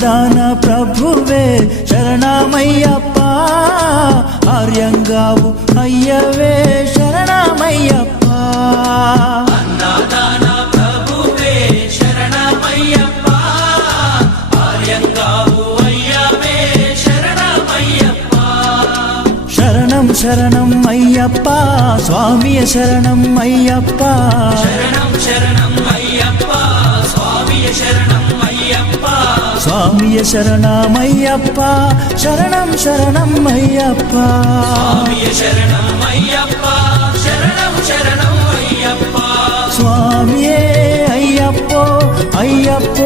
అన్నదాన ప్రభువే శరణమయ్యప్ప, ఆర్యంగావు అయ్యవే శరణమయ్యప్ప. అన్నదాన ప్రభువే శరణమయ్యప్ప, ఆర్యంగావు అయ్యవే శరణమయ్యప్ప. శరణం శరణం అయ్యప్ప, స్వామియ శరణం అయ్యప్ప. శరణం శరణం అయ్యప్ప, స్వామియ శరణం అయ్యప్ప. స్వామియ శరణమయ్యప్ప, శరణం శరణం అయ్యప్ప. స్వామియ శరణం అయ్యప్ప, శరణం శరణం అయ్యప్ప. స్వామియే అయ్యప్పో అయ్యప్ప